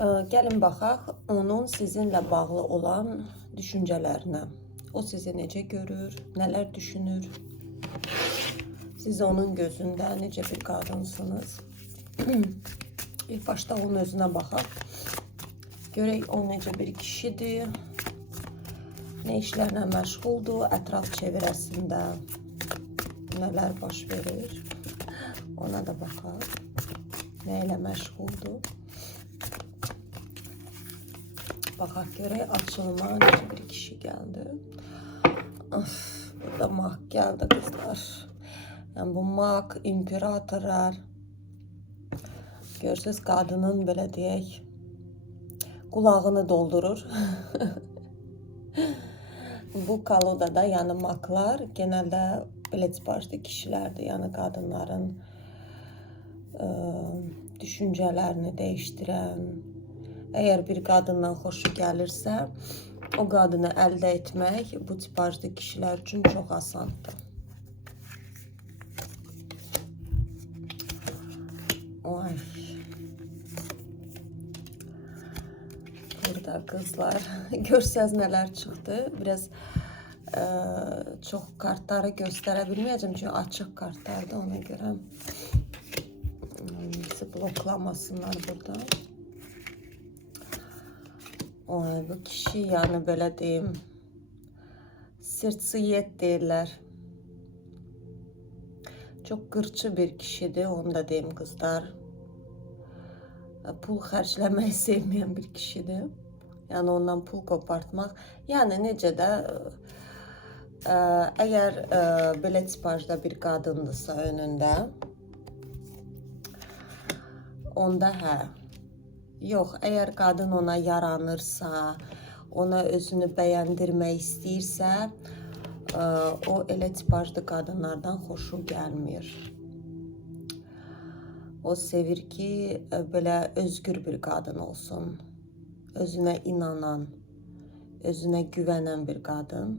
Gəlin baxaq onun sizinlə bağlı olan düşüncələrinə. O sizi necə görür, nələr düşünür? Siz onun gözündə necə bir qadınsınız? İlk başda onun özünə baxaq. Görək o necə bir kişidir, nə işlərlə məşğuldur, ətraf çevrəsində nələr baş verir? Ona da baxaq. Nə ilə məşğuldur? Baxaq görək açılıma necə bir kişi gəldi. Of, burada mak gəldi qızlar. Yəni bu mak, imperatorlar. Görürsünüz qadının belə deyək, qulağını doldurur. Bu kolodada yəni maklar genelde belə tiparlı kişilərdir. Yəni qadınların düşüncələrini dəyişdirən. Eğer bir qadından xoşu gəlirsə, o qadını əldə etmək bu tipajlı kişilər üçün çox asandır. Oy. Burada qızlar görsəz nələr çıxdı. Biraz çox kartları göstərə bilməyəcəm çünki açıq kartlardır, ona görə bizi bloklamasınlar burada. Oy, bu kişi yani belə deyim, sirtsiyet deyirlər. Çok qırçı bir kişidir, onu da deyim qızlar. Pul xərcləməyi sevməyən bir kişidir. Yani ondan pul qopartmaq. Yani necə də, əgər belə tipajda bir qadındırsa önündə, onda hə. Yox, əgər qadın ona yaranırsa, ona özünü bəyəndirmək istəyirsə, o elə tipajlı qadınlardan xoşu gəlmir. O sevir ki, belə özgür bir qadın olsun. Özünə inanan, özünə güvənən bir qadın.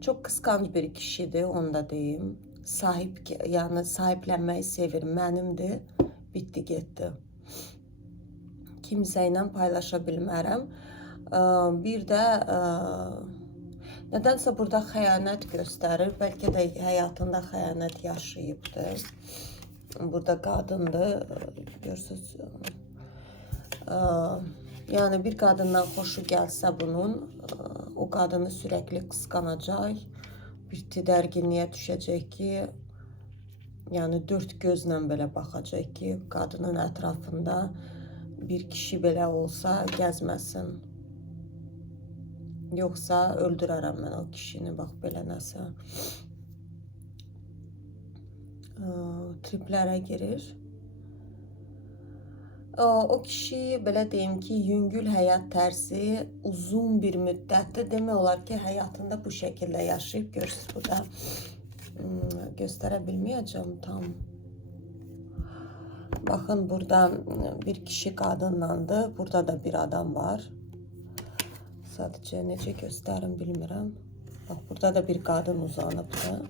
Çox qısqanc bir kişidir, onu da deyim. Yəni sahiblənməyi sevir, mənimdir, bitdi, getdi. Kimsə ilə paylaşa bilmərəm. Bir də nədənsə burada xəyanət göstərir. Bəlkə də həyatında xəyanət yaşayıbdır. Burada qadındır, görürsünüz. Yəni bir qadından xoşu gəlsə bunun, o qadını sürekli qısqanacaq. Bir tədərginliyə düşəcək ki, yəni dörd gözlə belə baxacaq ki, qadının ətrafında bir kişi belə olsa gəzməsin. Yoxsa öldürərəm mən o kişini, bax belə nəsə. Triplərə girir. O kişi belə deyim ki, yüngül həyat tərzi uzun bir müddətdir. Demək olar ki, həyatında bu şəkildə yaşayıb. Görürsünüz burada. Göstərə bilməyəcəm tam. Bakın burada bir kişi qadınlandı. Burada da bir adam var. Sadəcə necə göstərim bilmirəm. Bax, burada da bir qadın uzanıbdır.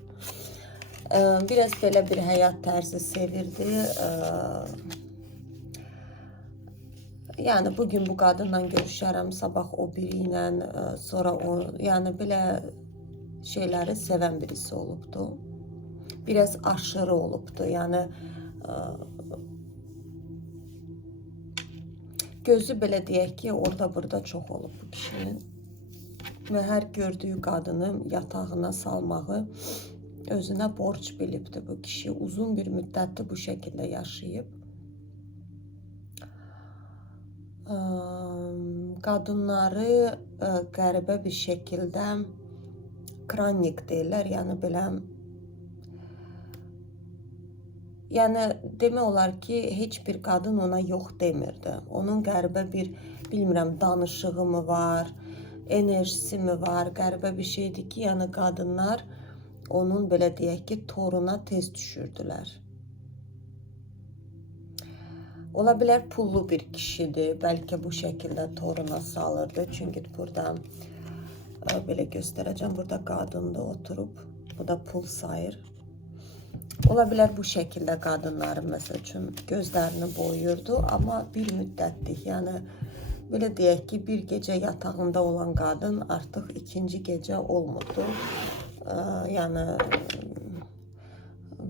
Biraz belə bir həyat tərzi sevirdi. Yəni bugün bu qadınla görüşərəm, sabah o biri ilə, sonra o, yəni belə şeyləri sevən birisi olubdu. Biraz aşırı olubdu. Yəni gözü belə deyək ki, orada burada çox olub bu kişinin. Və hər gördüyü qadını yatağına salmağı özünə borc bilibdi bu kişi. Uzun bir müddətdir bu şəkildə yaşayıb. Qadınları qəribə bir şəkildə kranik deyirlər, yəni belə. Yəni demək olar ki, heç bir qadın ona yox demirdi. Onun qəribə bir, bilmirəm, danışığı mı var, enerjisi mi var, qəribə bir şeydir ki, yəni qadınlar onun belə deyək ki, toruna tez düşürdülər. Ola bilər pullu bir kişidir, bəlkə bu şəkildə toruna salırdı. Çünki burada belə göstərəcəm, burada qadındır oturub, bu da pul sayır. Ola bilər bu şəkildə qadınların məsəl üçün gözlərini boyuyurdu, amma bir müddətlik, yəni belə deyək ki, bir gecə yatağında olan qadın artıq ikinci gecə olmurdu. Yəni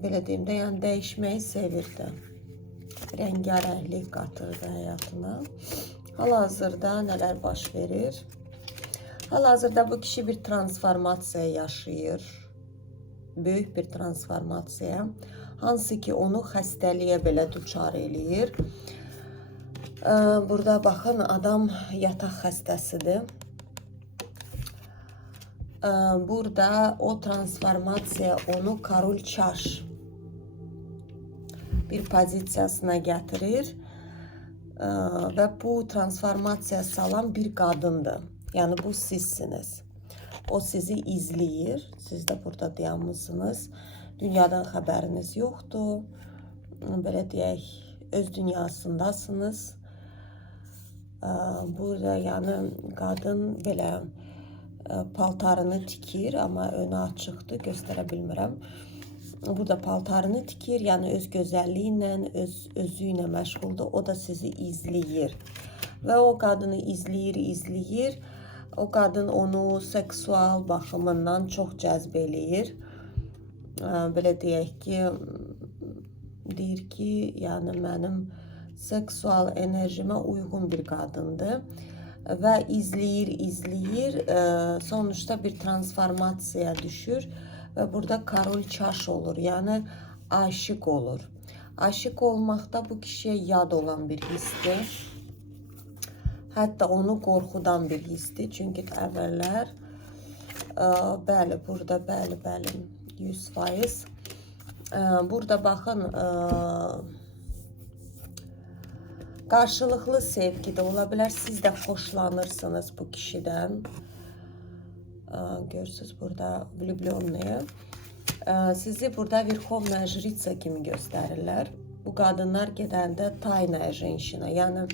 belə deyim də, yəni dəyişməyi sevirdi. Rəngarənglik qatırdı həyatına. Hal-hazırda nələr baş verir? Hal-hazırda bu kişi bir transformasiya yaşayır. Böyük bir transformasiya. Hansı ki onu xəstəliyə belə duçar eləyir. Burada baxın, adam yataq xəstəsidir. Burada o transformasiya onu Korol Çaş bir pozisiyasına gətirir və bu transformasiya salan bir qadındır. Yəni bu sizsiniz. O sizi izləyir. Siz də burada dayanmışsınız. Dünyadan xəbəriniz yoxdur. Belə deyək, öz dünyasındasınız. Burada yəni qadın belə paltarını tikir, amma önü açıqdır, göstərə bilmirəm. Burada paltarını tikir, yəni öz gözəlliyi ilə, özü ilə məşğuldur. O da sizi izləyir. Və o qadını izləyir. O qadın onu seksual baxımından çox cəzb eləyir. Belə deyək ki, deyir ki, yəni mənim seksual enerjimə uyğun bir qadındır. Və izləyir. Sonuçta bir transformasiyaya düşür. Və burada Korol Çaş olur, yəni aşiq olur. Aşiq olmaqda bu kişiyə yad olan bir hissdir. Hətta onu qorxudan bir hissdir. Çünki əvvəllər, bəli, burada, bəli, 100%. Burada baxın, qarşılıqlı sevgidə ola bilər. Siz də xoşlanırsınız bu kişidən. Görürsünüz burada влюбленные. Sizi burada Verxovnaya Jritsa kimi göstərirlər. Bu qadınlar gedəndə tayная женщина. Yəni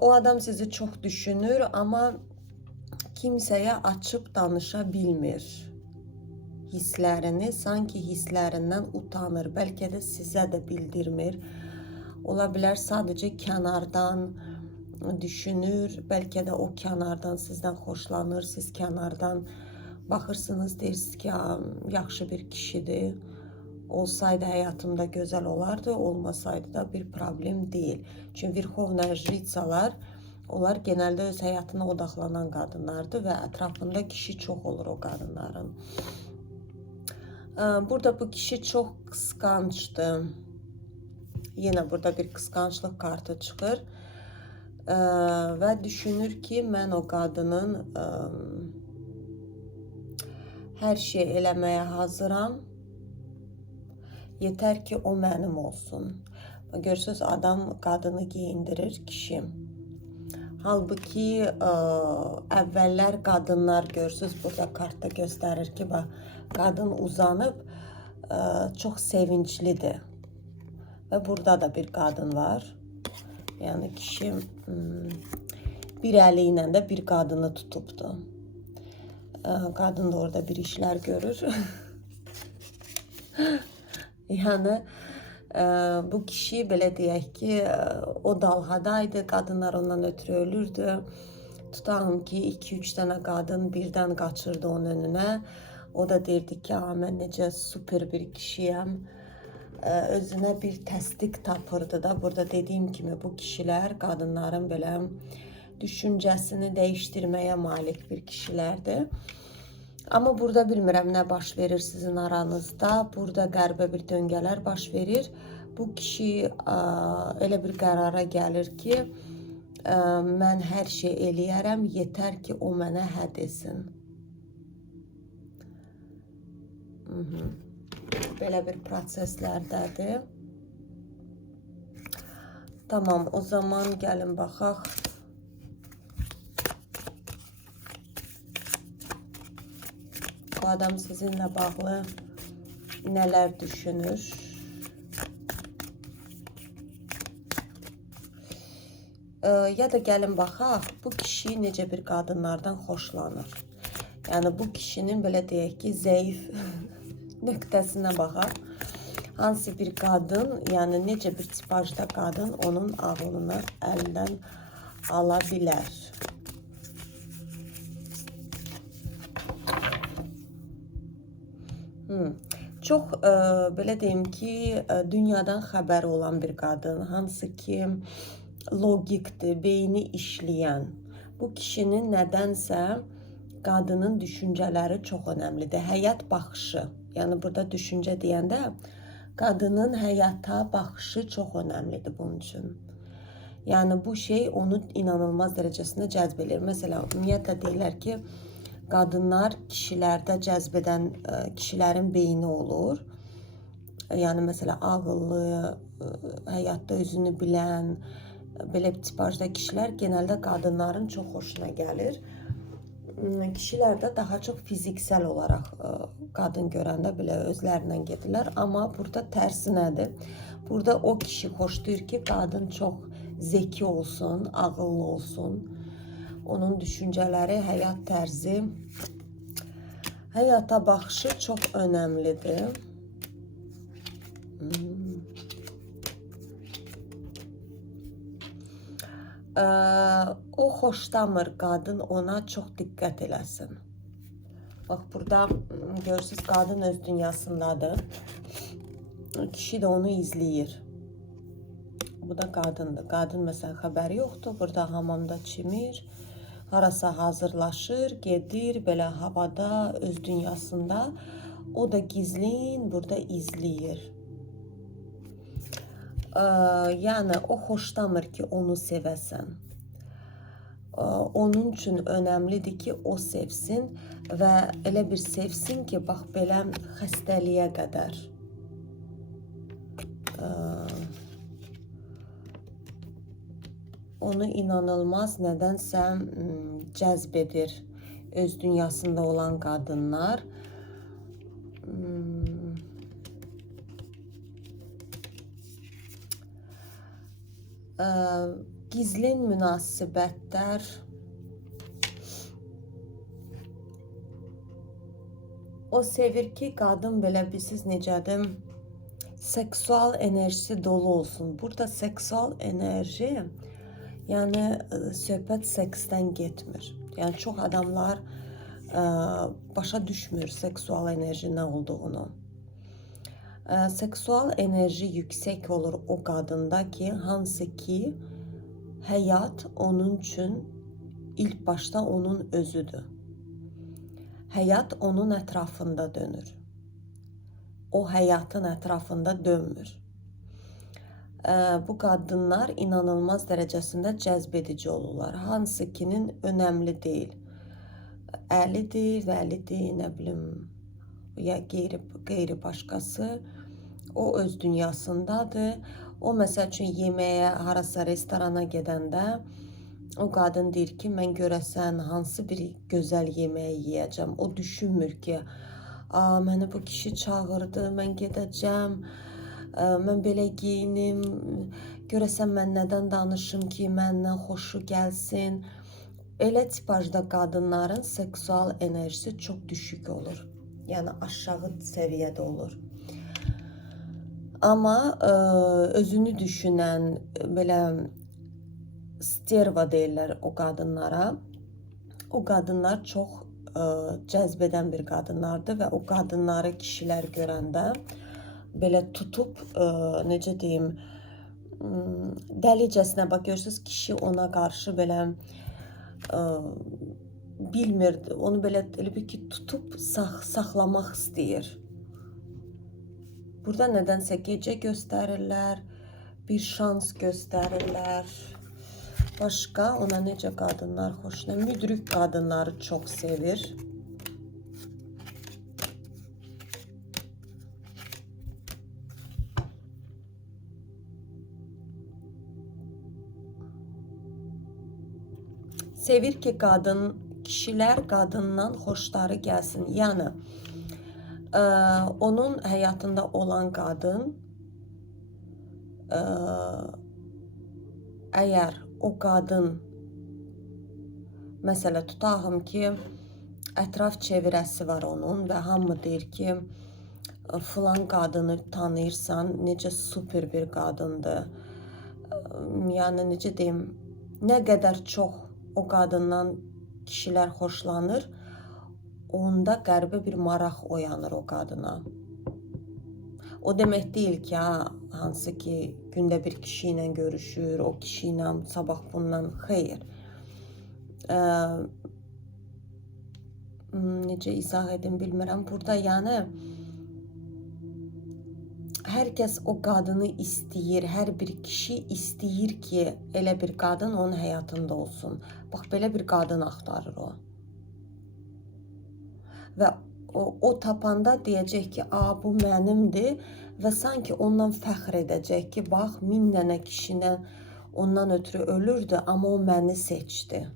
o adam sizi çox düşünür, amma kimsəyə açıb danışa bilmir hisslərini. Sanki hisslərindən utanır. Bəlkə də sizə də bildirmir. Ola bilər sadəcə kənardan düşünür. Bəlkə də o kənardan sizdən xoşlanır. Siz kənardan baxırsınız, deyirsiniz ki, yaxşı bir kişidir. Olsaydı həyatımda gözəl olardı, olmasaydı da bir problem deyil. Çünki Verxovnaya Jritsalar, onlar genəldə öz həyatına odaqlanan qadınlardır və ətrafında kişi çox olur o qadınların. Burada bu kişi çox qısqancdır. Yenə burada bir qısqanclıq kartı çıxır. Və düşünür ki, mən o qadının hər şey eləməyə hazıram. Yetər ki, o mənim olsun. Görürsünüz, adam qadını geyindirir, kişi. Halbuki əvvəllər qadınlar, görürsünüz, burada kartda göstərir ki, qadın uzanıb çox sevinclidir. Və burada da bir qadın var. Yəni kişi bir əli ilə də bir qadını tutubdur. Qadın da orada bir işlər görür. Yəni bu kişi belə deyək ki, o dalğadaydı, qadınlar ondan ötürü ölürdü. Tutağım ki, 2-3 dənə qadın birdən qaçırdı onun önünə. O da deyirdi ki, mən necə super bir kişiyəm. Özünə bir təsdiq tapırdı da. Burada dediyim kimi bu kişilər qadınların belə düşüncəsini dəyişdirməyə malik bir kişilərdir. Amma burada bilmirəm nə baş verir sizin aranızda. Burada qəribə bir döngələr baş verir. Bu kişi elə bir qərara gəlir ki, mən hər şey eləyərəm, yetər ki, o mənə hə desin. Belə bir proseslərdədir. Tamam, o zaman gəlin baxaq. Bu adam sizinlə bağlı nələr düşünür? Ya da gəlin baxaq, bu kişi necə bir qadınlardan xoşlanır. Yəni bu kişinin belə deyək ki, zəif nöqtəsinə baxaq. Hansı bir qadın, yəni necə bir tipajda qadın onun ağlını əlindən ala bilər. Çox belə deyim ki, dünyadan xəbəri olan bir qadın, hansı ki logikdir, beyni işləyən. Bu kişinin nədənsə qadının düşüncələri çox önəmlidir. Həyat baxışı, yəni burada düşüncə deyəndə qadının həyata baxışı çox önəmlidir bunun üçün. Yəni bu şey onu inanılmaz dərəcəsində cəzb edir. Məsələn, ümumiyyətlə deyirlər ki, qadınlar kişilərdə cəzb edən kişilərin beyni olur. Yəni məsələn ağıllı, həyatda özünü bilən, belə bir tipajda kişilər genəldə qadınların çox xoşuna gəlir. Kişilər də daha çox fiziksel olaraq qadın görəndə belə özlərindən gedirlər. Amma burada tərsi nədir? Burada o kişi xoşlayır ki, qadın çox zeki olsun, ağıllı olsun. Onun düşüncələri, həyat tərzi, həyata baxışı çox önəmlidir. O xoşlamır qadın ona çox diqqət eləsin. Bax, burada görürsünüz, qadın öz dünyasındadır. Kişi də onu izləyir. Bu da qadındır. Qadın məsələn xəbəri yoxdur. Burada hamamda çimir. Harasa hazırlaşır, gedir, belə havada, öz dünyasında. O da gizlin burada izləyir. Yəni, o xoşlamır ki, onu sevəsən. Onun üçün önəmlidir ki, o sevsin və elə bir sevsin ki, bax, belə xəstəliyə qədər. Onu inanılmaz nədənsə cəzb edir öz dünyasında olan qadınlar. Gizlin münasibətlər o sevir ki, qadın belə bilsiz necədir, seksual enerjisi dolu olsun. Burada seksual enerji, yəni söhbət seksdən getmir. Yəni çox adamlar başa düşmür seksual enerji nə olduğunu. Seksual enerji yüksək olur o qadında ki, hansı ki həyat onun üçün ilk başda onun özüdür. Həyat onun ətrafında dönür. O həyatın ətrafında dönmür. Bu qadınlar inanılmaz dərəcəsində cəzb edici olurlar. Hansı kinin önəmli deyil. Əlidir, vəlidir, nə bilim, ya qeyri başqası. O öz dünyasındadır. O məsəl üçün yeməyə, harasa restorana gedəndə o qadın deyir ki, mən görəsən hansı bir gözəl yeməyi yeyəcəm. O düşünmür ki, məni bu kişi çağırdı, mən gedəcəm, mən belə giyinim, görəsən mən nədən danışım ki, məndən xoşu gəlsin. Elə tipajda qadınların seksual enerjisi çox düşük olur. Yəni aşağı səviyyədə olur. Amma özünü düşünən, belə sterva deyirlər o qadınlara. O qadınlar çox cəzb edən bir qadınlardır və o qadınları kişilər görəndə belə tutub, necə deyim, dəlicəsinə bax, görürsünüz, kişi ona qarşı belə bilmir, onu belə bir ki, tutub saxlamaq istəyir. Burada nədənsə gecə göstərirlər, bir şans göstərirlər. Başqa, ona necə qadınlar xoşlayır? Müdrik qadınları çox sevir. Sevir ki, kişilər qadından xoşları gəlsin. Yəni, onun həyatında olan qadın əgər o qadın, məsələ tutağım ki, ətraf çevirəsi var onun və hamı deyir ki, Filan qadını tanıyırsan, necə super bir qadındır. Yəni necə deyim, nə qədər çox o qadından kişilər xoşlanır, onda qəribə bir maraq oyanır o qadına. O demək deyil ki, hansı ki gündə bir kişi ilə görüşür, o kişi ilə sabah bundan xeyr. Necə izah edim bilmirəm. Burada yəni hər kəs o qadını istəyir, hər bir kişi istəyir ki, elə bir qadın onun həyatında olsun. Bax, belə bir qadın axtarır o. Və o tapanda deyəcək ki, bu mənimdir və sanki ondan fəxr edəcək ki, bax, 1000 dənə kişinə ondan ötürü ölürdü, amma o məni seçdi.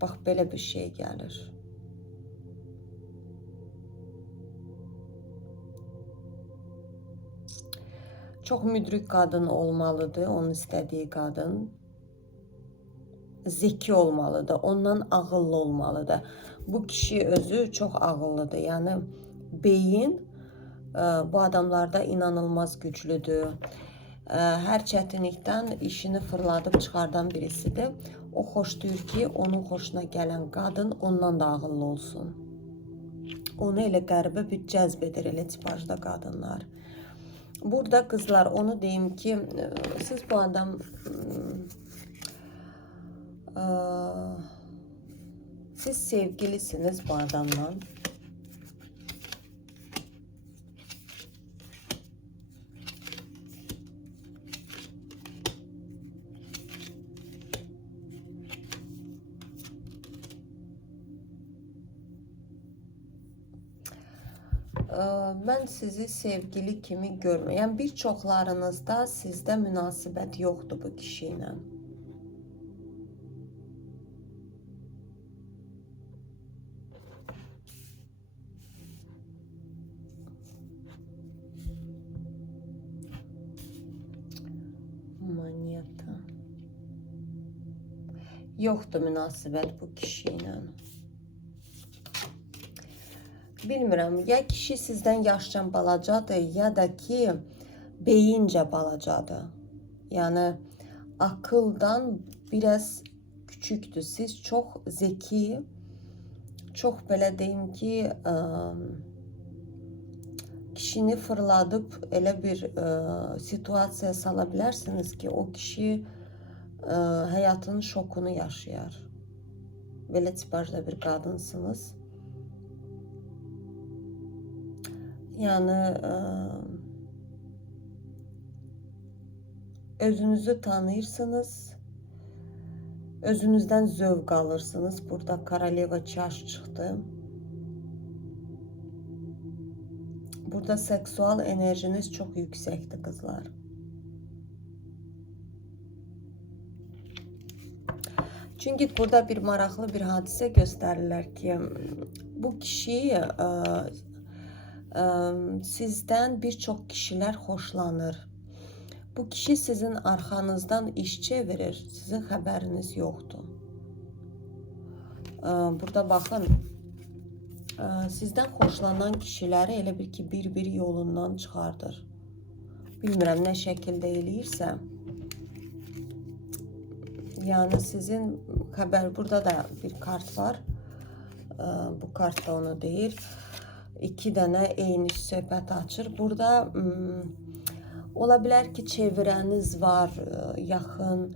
Bax, belə bir şey gəlir. Çox müdrik qadın olmalıdır, onun istədiyi qadın. Zeki olmalıdır, ondan ağıllı olmalıdır. Bu kişi özü çox ağıllıdır. Yəni beyin bu adamlarda inanılmaz güclüdür. Hər çətinlikdən işini fırladıb çıxardan birisidir. O xoşlayır ki, onun xoşuna gələn qadın ondan da ağıllı olsun. Onu elə qəribə bir cəzb edir, elə tipajda qadınlar. Burada qızlar, onu deyim ki, siz bu adam siz sevgilisiniz bu adamla. Mən sizi sevgili kimi görmürəm. Yəni bir çoxlarınızda sizdə münasibət yoxdur bu kişi ilə. Moneta. Yoxdur münasibət bu kişi ilə. Bilmirəm, ya kişi sizdən yaşcan balacadır, ya da ki, beyincə balacadır. Yəni, akıldan biraz küçükdür. Siz çox zeki, çox belə deyim ki, kişini fırladıb elə bir situasiyaya sala bilərsiniz ki, o kişi həyatının şokunu yaşayar. Belə tipajda bir qadınsınız. Yəni, özünüzü tanıyırsınız, özünüzdən zövq alırsınız. Burada Koroleva çaş çıxdı. Burada seksual enerjiniz çox yüksəkdir, qızlar. Çünki burada bir maraqlı bir hadisə göstərirlər ki, bu kişi sizdən bir çox kişilər xoşlanır. Bu kişi sizin arxanızdan iş çevirir, sizin xəbəriniz yoxdur. Burada baxın, sizdən xoşlanan kişiləri elə bir ki, bir yolundan çıxardır. Bilmirəm, nə şəkildə eləyirsə. Yəni sizin xəbər, burada da bir kart var. Bu kart da onu deyir. 2 dənə eyni söhbət açır. Burada ola bilər ki, çevirəniz var, yaxın.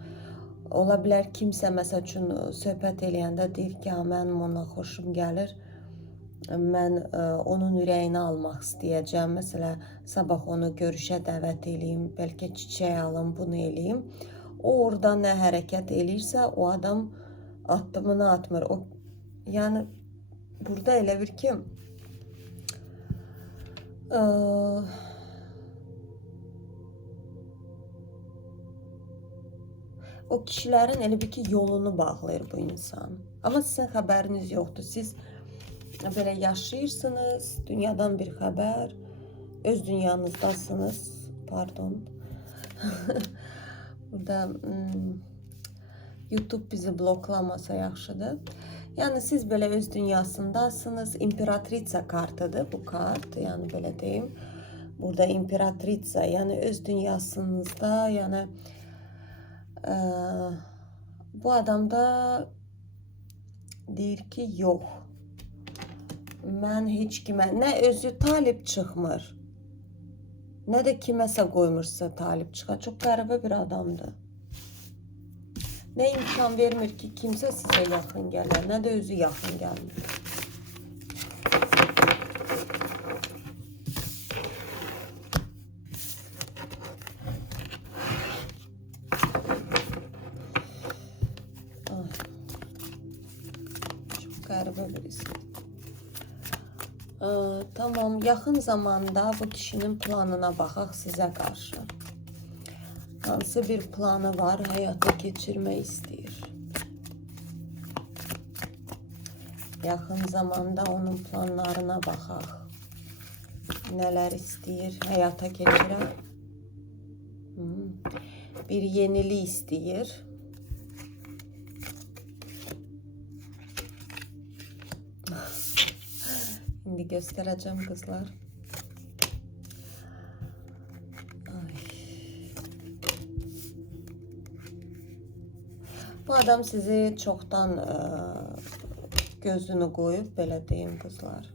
Ola bilər kimsə, məsəl üçün, söhbət eləyəndə deyir ki, mənim ona xoşum gəlir. Mən onun ürəyini almaq istəyəcəm. Məsələn, sabah onu görüşə dəvət eləyim, bəlkə çiçək alım, bunu eləyim. O, orada nə hərəkət eləyirsə, o adam addımını atmır. Yəni, burada elə bir ki, o kişilərin elə bir ki, yolunu bağlayır bu insan. Amma sizin xəbəriniz yoxdur. Siz belə yaşayırsınız, dünyadan bir xəbər, öz dünyanızdasınız. Pardon. Burada YouTube bizi bloklamasa yaxşıdır. Yani siz böyle öz dünyasındasınız. İmparatriça kartıdır bu kart. Yani böyle diyeyim. Burada imparatriça yani öz dünyasınızda yani bu adamda deyir ki yox. Mən heç kimə nə özü talip çıxmır, nə də kiməsə qoymursa talip çıxa. Çox qəribə bir adamdır. Nə imkan vermir ki, kimsə sizə yaxın gələ, nə də özü yaxın gəlmir. Çox qəribə birisi. Tamam, yaxın zamanda bu kişinin planına baxaq sizə qarşı. Hansı bir planı var, həyata keçirmək istəyir. Yaxın zamanda onun planlarına baxaq. Nələr istəyir, həyata keçirə. Bir yenilik istəyir. İndi göstereceğim kızlar. Ay. Bu adam sizi çoktan gözünü koyup belə deyim kızlar.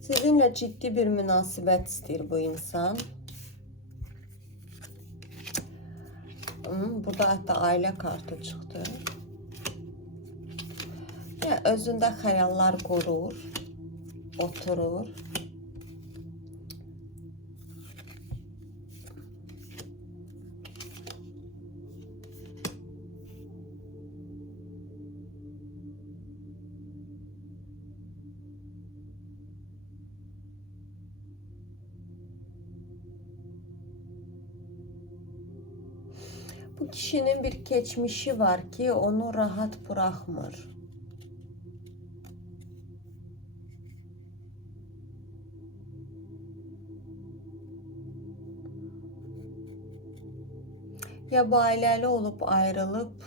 Sizinle ciddi bir münasibət istəyir bu insan. Burada hatta aile kartı çıktı. Yani özünde hayallar kurur, oturur. Bu kişinin bir geçmişi var ki onu rahat bırakmır. Ya ailəli olup ayrılıp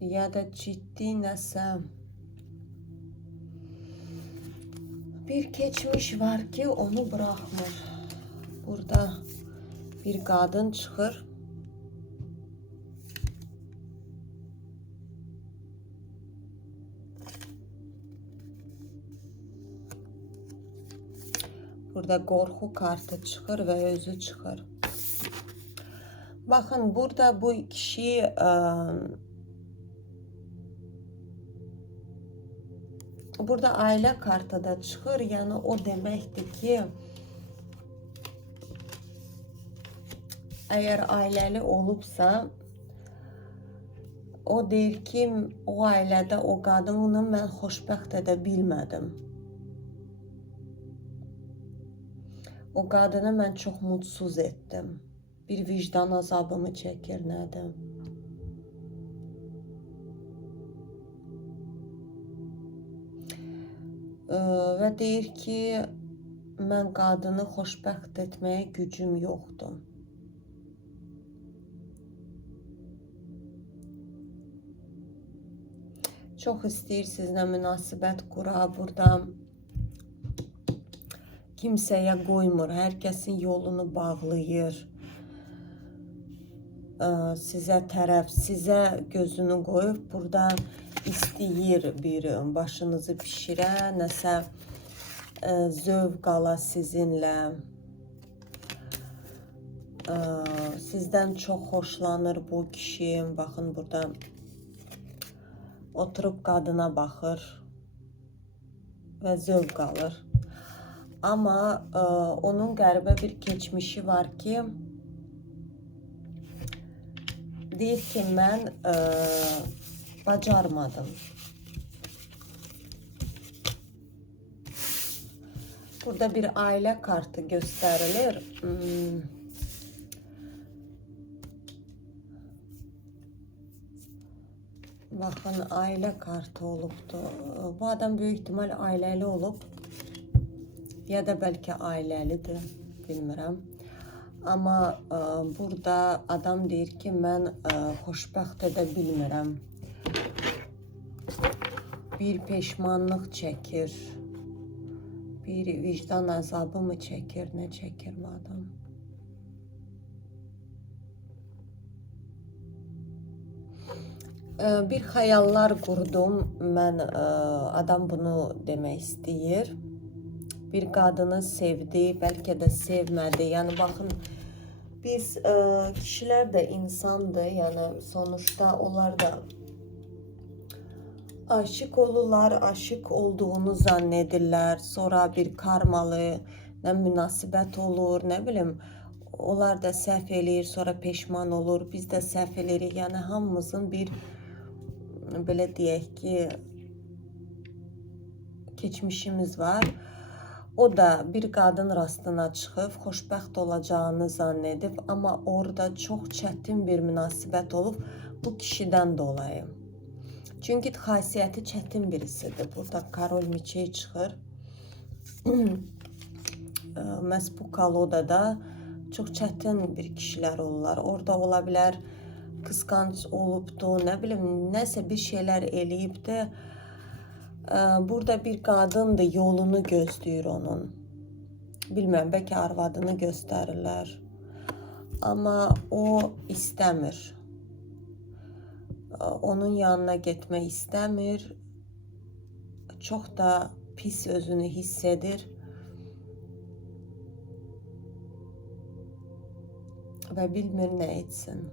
ya da ciddi nəsə bir geçmiş var ki onu bırakmır. Burada bir kadın çıxır. Burada qorxu kartı çıxır ve özü çıxır. Bakın burada bu kişi burada aile kartı da çıxır. Yani o demektir ki eğer ailəli olubsa o deyir ki o ailədə o qadını mən xoşbəxt edə bilmədim. O qadını mən çox mutsuz etdim. Bir vicdan azabımı çəkir nədir? Və deyir ki mən qadını xoşbəxt etməyə gücüm yoxdur. Çox istəyir sizinlə münasibət qura. Burada kimsəyə qoymur. Hər kəsin yolunu bağlayır. Sizə tərəf, sizə gözünü qoyub burada istəyir bir başınızı pişirə, nəsə zövq ala sizinlə. Sizdən çox xoşlanır bu kişi. Baxın burada oturup kadına baxır və zövq alır. Ama onun qəribə bir keçmişi var ki deyir ki mən bacarmadım. Burada bir aile kartı gösterilir. Bakın aile kartı olubdu. Bu adam büyük ihtimal ailəli olub. Ya da belki ailəlidir. bilmirəm. Amma burada adam deyir ki, mən xoşbəxt edə bilmirəm. Bir peşmanlıq çəkir, bir vicdan əzabı mı çəkir, nə çəkir bu adam? Bir xəyallar qurdum, mən adam bunu demək istəyir. Bir qadını sevdi, bəlkə də sevmədi. Yəni baxın, biz kişilər də insandır, yəni sonuçta onlar da aşık olurlar, aşık olduğunu zannedirlər, sonra bir karmalı nə münasibət olur, nə bilim, onlar da səhv eləyir, sonra peşman olur, biz də səhv eləyirik. Yəni hamımızın bir, belə deyək ki, keçmişimiz var. O da bir qadın rastına çıxıb, xoşbəxt olacağını zannedib, amma orada çox çətin bir münasibət olub bu kişidən dolayı. Çünki xasiyyəti çətin birisidir. Burada Karol Miçey çıxır. Məhz bu kolodada çox çətin bir kişilər olurlar. Orada ola bilər qısqanc olubdu, nə bilim, nəsə bir şeylər eləyibdi. Burada bir qadındır, yolunu gözləyir onun. Bilməm, bəlkə arvadını göstərirlər. Amma o istəmir. Onun yanına getmək istəmir. Çox da pis özünü hiss edir. Və bilmir nə etsin.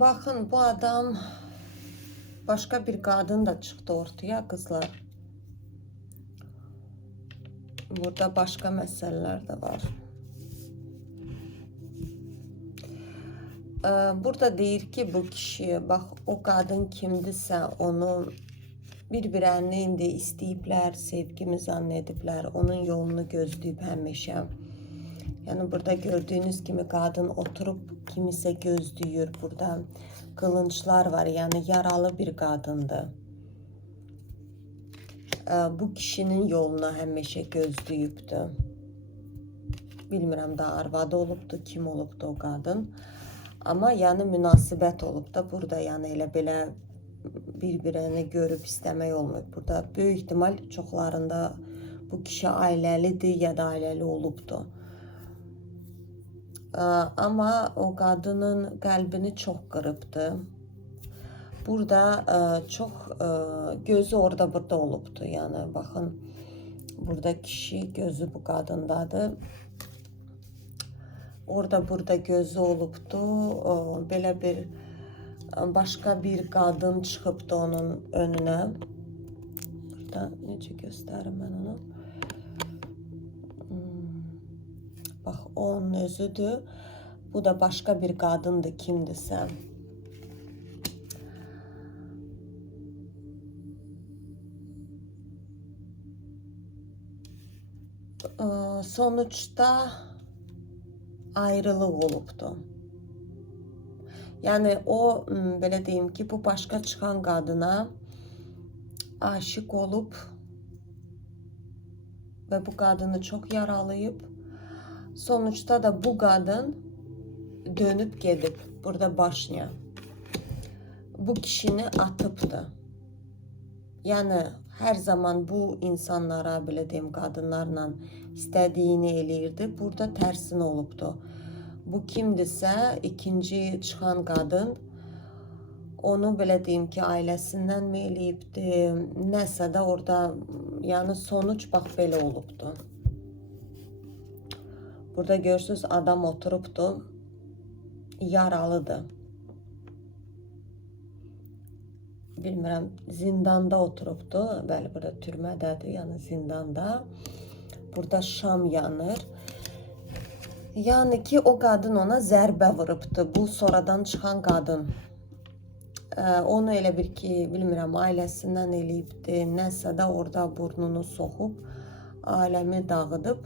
Baxın, bu adam başqa bir qadın da çıxdı ortaya, qızlar. Burada başqa məsələlər də var. Burada deyir ki, bu kişi, bax, o qadın kimdirsə, onu bir-birini indi istəyiblər, sevgimi zannediblər, onun yolunu gözləyib həmişə. Yəni burada gördüyünüz kimi qadın oturub kimisə gözləyir. Burada qılınclar var, yəni yaralı bir qadındır. Bu kişinin yoluna həmişə gözləyibdi. Bilmirəm da arvadı olubdu, kim olubdu o qadın. Amma yəni münasibət olub da burada, yəni elə belə bir-birini görüb istəmək olmuyor. Burada böyük ihtimal çoxlarında bu kişi ailəlidir ya da ailəli olubdu. Amma o qadının qəlbini çox qırıbdı. Burada çox gözü orada-burada olubdu. Yəni baxın, burada kişi gözü bu qadındadır. Orada-burada gözü olubdu. Belə bir başqa bir qadın çıxıbdı onun önünə. Burada necə göstərim mən onu? Bax, o onun özüdür. Bu da başqa bir qadındır, kimdirsə. Sonuçta ayrılıq olubdu. Yəni o, belə deyim ki, bu başqa çıxan qadına aşık olub və bu qadını çox yaralayıb. Sonuçta da bu qadın dönüb gedib burada başına. Bu kişini atıbdı. Yəni hər zaman bu insanlara, belə deyim, qadınlarla istədiyini eləyirdi. Burada tərsinə olubdu. Bu kimdirsə, ikinci çıxan qadın, onu belə deyim ki, ailəsindən mi eləyibdi, nəsə də orada, yəni sonuç bax belə olubdu. Burada görürsünüz, adam oturubdu, yaralıdır. Bilmirəm, zindanda oturubdu. Bəli, burada türmədədir, yəni zindanda. Burada şam yanır. Yəni ki, o qadın ona zərbə vurubdu. Bu sonradan çıxan qadın. Onu elə bir ki, bilmirəm, ailəsindən eləyibdi. Nəsə də orada burnunu soxub, aləmi dağıdıb.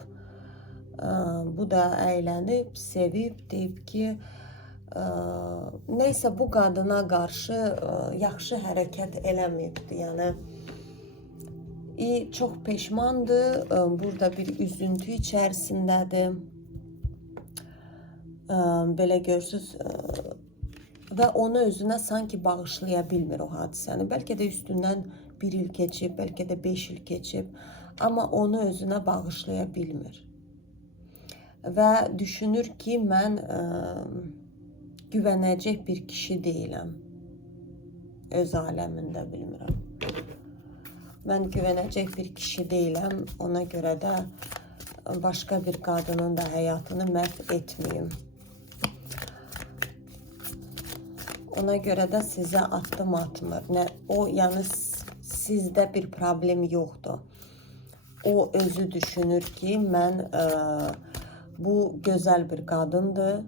Bu da əylənib, sevib, deyib ki, neysə bu qadına qarşı yaxşı hərəkət eləməyibdi. Yəni çox peşmandır, burada bir üzüntü içərisindədir. Belə görürsünüz və onu özünə sanki bağışlaya bilmir o hadisəni. Bəlkə də üstündən 1 il keçib, bəlkə də 5 il keçib, amma onu özünə bağışlaya bilmir. Və düşünür ki, mən güvənəcək bir kişi deyiləm. Öz aləmində bilmirəm. Mən güvənəcək bir kişi deyiləm. Ona görə də başqa bir qadının da həyatını məhv etməyim. Ona görə də sizə addım atmır. O, yəni sizdə bir problem yoxdur. O özü düşünür ki, mən bu gözəl bir qadındır.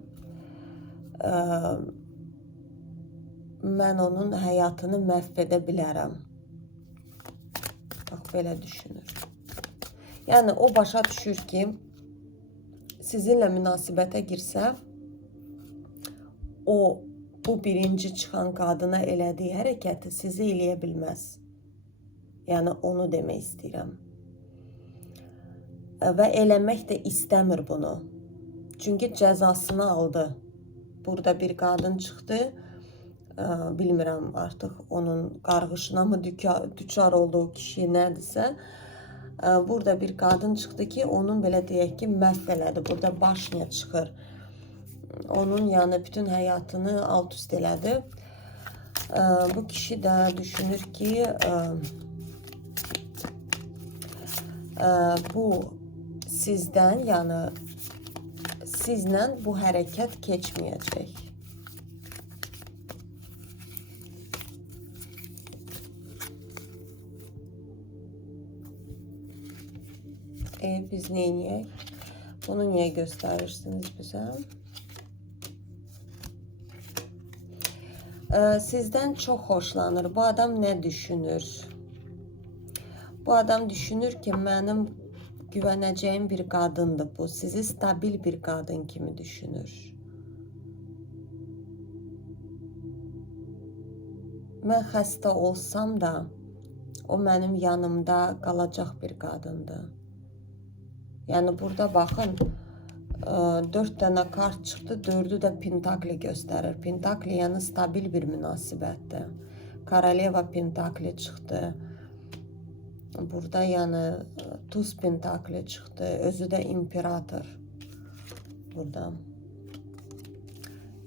Mən onun həyatını məhv edə bilərəm. Bax, belə düşünür. Yəni, o başa düşür ki, sizinlə münasibətə girsə, o, bu birinci çıxan qadına elədiyi hərəkəti sizə eləyə bilməz. Yəni, onu demək istəyirəm. Və eləmək də istəmir bunu. Çünki cəzasını aldı. Burada bir qadın çıxdı, bilmirəm artıq onun qarğışına mı düçar olduğu kişi nədirsə. Burada bir qadın çıxdı ki, onun belə deyək ki, məhv elədi. Burada başına çıxır. Onun yəni bütün həyatını alt üst elədi. Bu kişi də düşünür ki, bu sizdən, yəni sizlə bu hərəkət keçməyəcək. Biz neyniyək? Bunu niyə göstərirsiniz bizə? Sizdən çox xoşlanır. Bu adam nə düşünür? Bu adam düşünür ki, mənim güvənəcəyim bir qadındır bu. Sizi stabil bir qadın kimi düşünür. Mən xəstə olsam da, o mənim yanımda qalacaq bir qadındır. Yəni, burada baxın, 4 dənə kart çıxdı, 4'ü də Pentakli göstərir. Pentakli, yəni stabil bir münasibətdir. Koroleva Pentakli çıxdı. Burada yəni Tuz Pentakli çıxdı. Özü də imperator. Burada.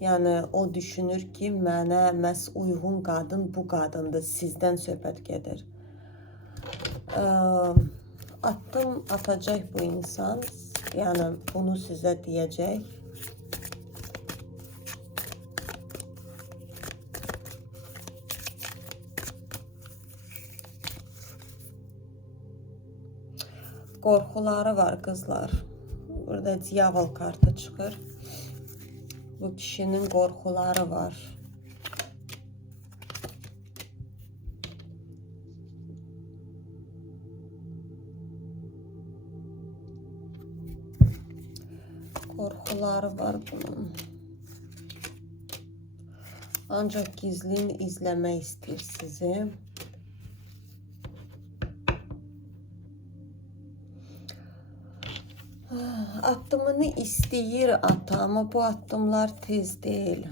Yəni o düşünür ki, mənə məhz uyğun qadın bu qadındır. Sizdən söhbət gedir. Addım atacaq bu insan. Yəni bunu sizə deyəcək. Qorxuları var qızlar. Burada Diyavol kartı çıxır. Bu kişinin qorxuları var. Qorxuları var bunun. Ancaq gizlin izləmək istəyir sizi. Addımını istəyir ata, amma bu addımlar tez deyil.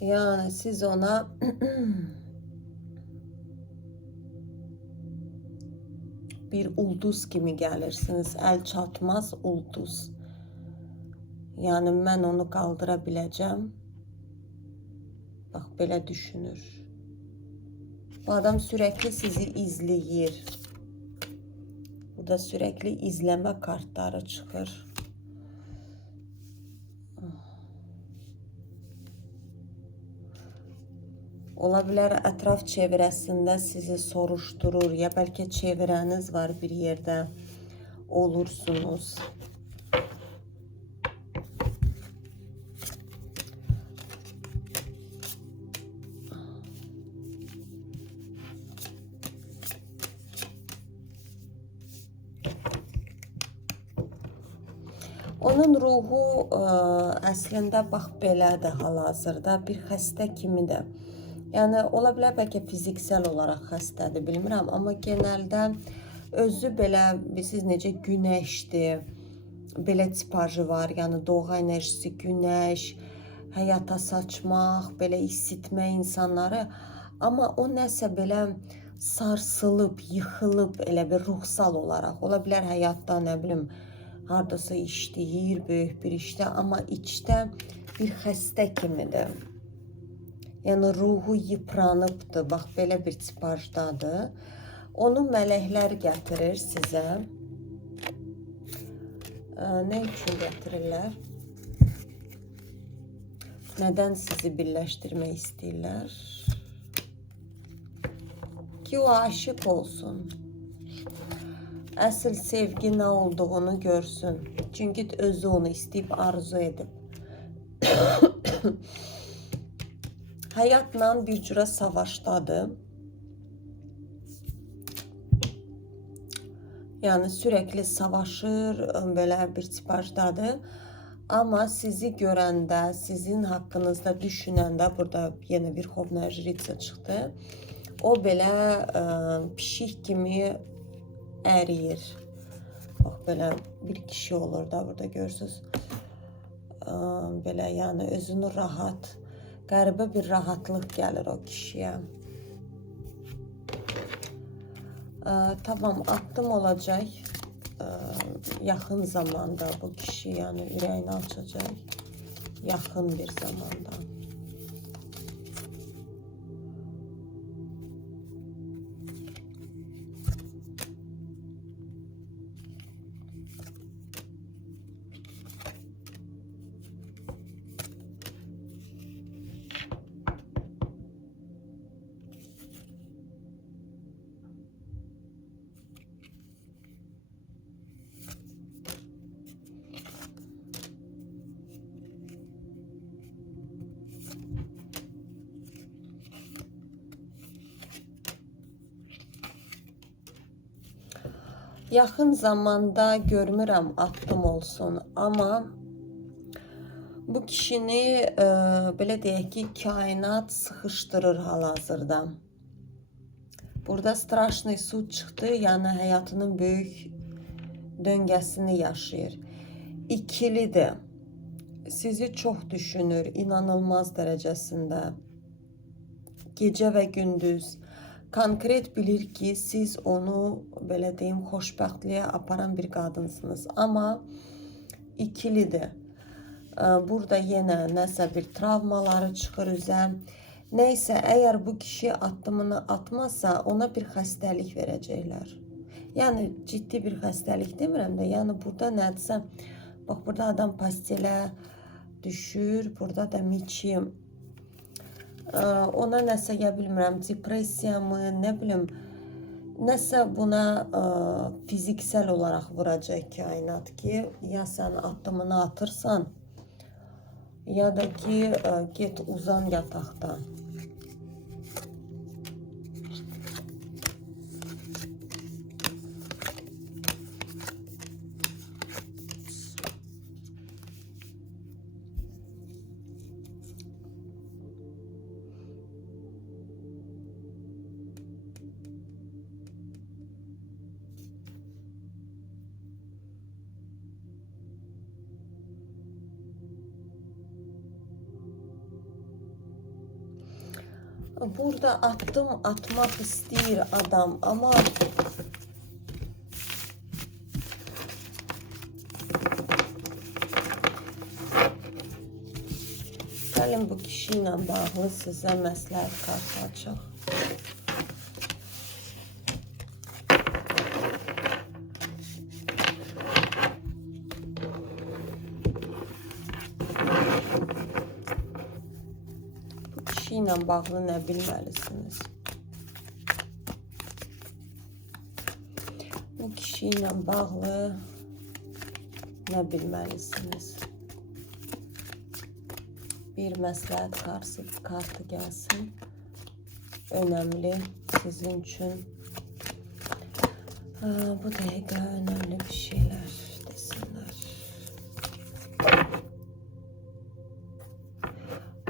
Yani siz ona bir ulduz kimi gəlirsiniz. Əl çatmaz ulduz. Yani mən onu qaldıra biləcəm. Bax, belə düşünür. Bu adam sürekli sizi izləyir. Burada sürekli izleme kartları çıxır. Ola bilər ətraf çevrəsində sizi soruşturur, ya bəlkə çevrəniz var, bir yerdə olursunuz. Onun ruhu əslində bax belədir hal-hazırda, bir xəstə kimidir. Yəni ola bilər bəlkə fiziksel olaraq xəstədir, bilmirəm, amma genəldə özü belə, siz necə günəşdir, belə tipajı var. Yəni doğu enerjisi, günəş, həyata saçmaq, belə isitmə insanları, amma o nəsə belə sarsılıb, yıxılıb, elə bir ruhsal olaraq. Ola bilər həyatda, nə bilim, hardasa işləyir, böyük bir işdə, amma içdə bir xəstə kimidir. Yəni ruhu yıpranıbdır, bax belə bir tipajdadır. Onu mələklər gətirir sizə. Nə üçün gətirirlər? Nədən sizi birləşdirmək istəyirlər? Ki o aşık olsun. Əsl sevgi nə olduğunu görsün. Çünki özü onu istəyib, arzu edib. Həyatla bir cürə savaşdadır. Yəni sürekli savaşır, belə bir tipajdadır. Amma sizi görəndə, sizin haqqınızda düşünəndə, burada yenə bir Verxovnaya Jriца çıxdı. O belə pişik kimi əriyir. Bax, belə bir kişi olur da burada görürsünüz. Belə yəni özünü rahat, qəribə bir rahatlıq gəlir o kişiyə. Tamam, addım olacaq. Yaxın zamanda bu kişi yəni ürəyini açacaq. Yaxın bir zamanda. Yaxın zamanda görmürəm addım olsun, amma bu kişini belə deyək ki, kainat sıxışdırır hal-hazırda. Burada straşный sud çıxdı, yəni həyatının böyük döngəsini yaşayır. İkilidir. Sizi çox düşünür, inanılmaz dərəcəsində. Gecə və gündüz. Konkret bilir ki, siz onu, belə deyim, xoşbəxtliyə aparan bir qadınsınız. Amma ikilidir. Burada yenə nəsə bir travmaları çıxır üzə. Neysə, əgər bu kişi addımını atmasa, ona bir xəstəlik verəcəklər. Yəni ciddi bir xəstəlik demirəm də, yəni burada nədirsə, bax burada adam pastelə düşür, burada da miçi. Ona nəsə, ya bilmirəm, depressiya mı, nə bilim, nəsə buna fiziksel olaraq vuracaq kainat ki, ya sən addımını atırsan, ya da ki, get uzan yataqda. Burada attım atmak istəyir adam, ama gəlin bu kişi ilə bağlı sizə məsləhət kartı açaq. Bu kişi ilə bağlı nə bilməlisiniz? Bu kişi ilə bağlı nə bilməlisiniz? Bir məsləhət kartı gəlsin. Önemli sizin için. Bu dəqiqə önemli bir şeyler desinler.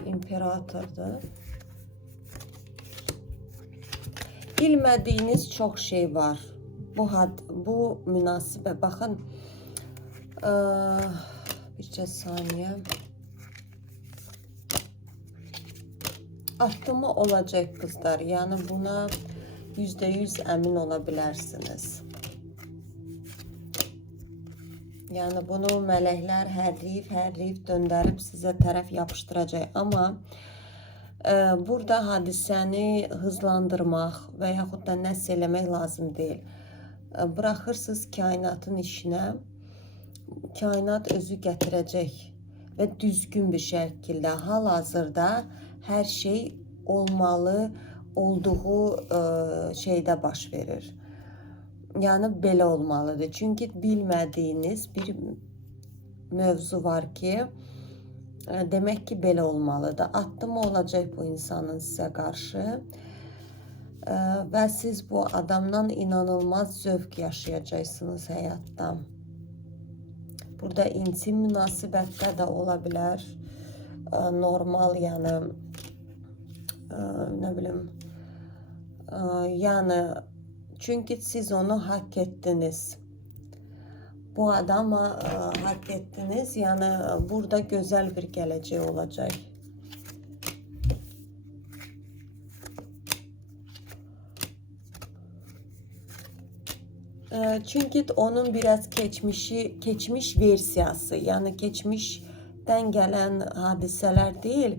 İmperatordur. Bilmediğiniz çok şey var. Bu münasibət. Baxın. Bircə saniye. Artımı olacak kızlar. Yani buna %100 emin olabilirsiniz. Yani bunu mələklər hərliyib döndərib sizə tərəf yapışdıracaq. Ama burada hadisəni hızlandırmaq və yaxud da nəsə eləmək lazım deyil. Bırakırsınız kainatın işinə. Kainat özü gətirəcək və düzgün bir şəkildə hal-hazırda her şey olmalı olduğu şeyde baş verir. Yani belə olmalıdır. Çünkü bilmediğiniz bir mövzu var ki, demek ki belə olmalıdır. Attımı olacak bu insanın size karşı. Ve siz bu adamdan inanılmaz zövq yaşayacaksınız həyatda. Burada intim münasibətdə də ola bilər. Normal yani ne bileyim yani çünkü siz onu hak ettiniz. Bu adamı hak ettiniz. Yani burada güzel bir geleceği olacak. Çünkü onun biraz geçmiş versiyası, yani geçmişten gelen hadiseler değil.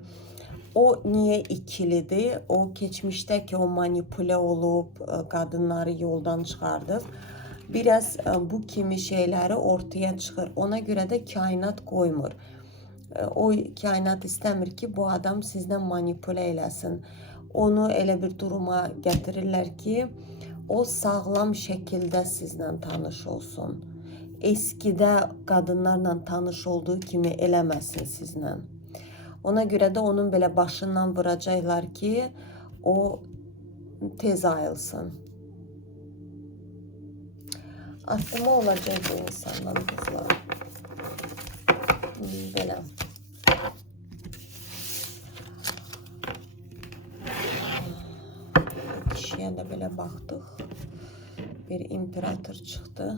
O niye ikilidir? O geçmişteki o manipüle olup kadınları yoldan çıkardıp biraz bu kimi şeyleri ortaya çıkır. Ona göre de kainat koymur. O kainat istəmir ki bu adam sizden manipüle eləsin. Onu elə bir duruma getirirler ki o sağlam şekilde sizden tanış olsun. Eskide kadınlarla tanış olduğu kimi eləməsin sizlə. Ona göre de onun belə başından vuracaklar ki o tez ayılsın. Atımı olacak bu insandan kızlar. Belə. Kişiyə də belə baxdıq. Bir imperator çıxdı.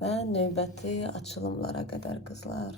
Və növbəti açılımlara qədər kızlar.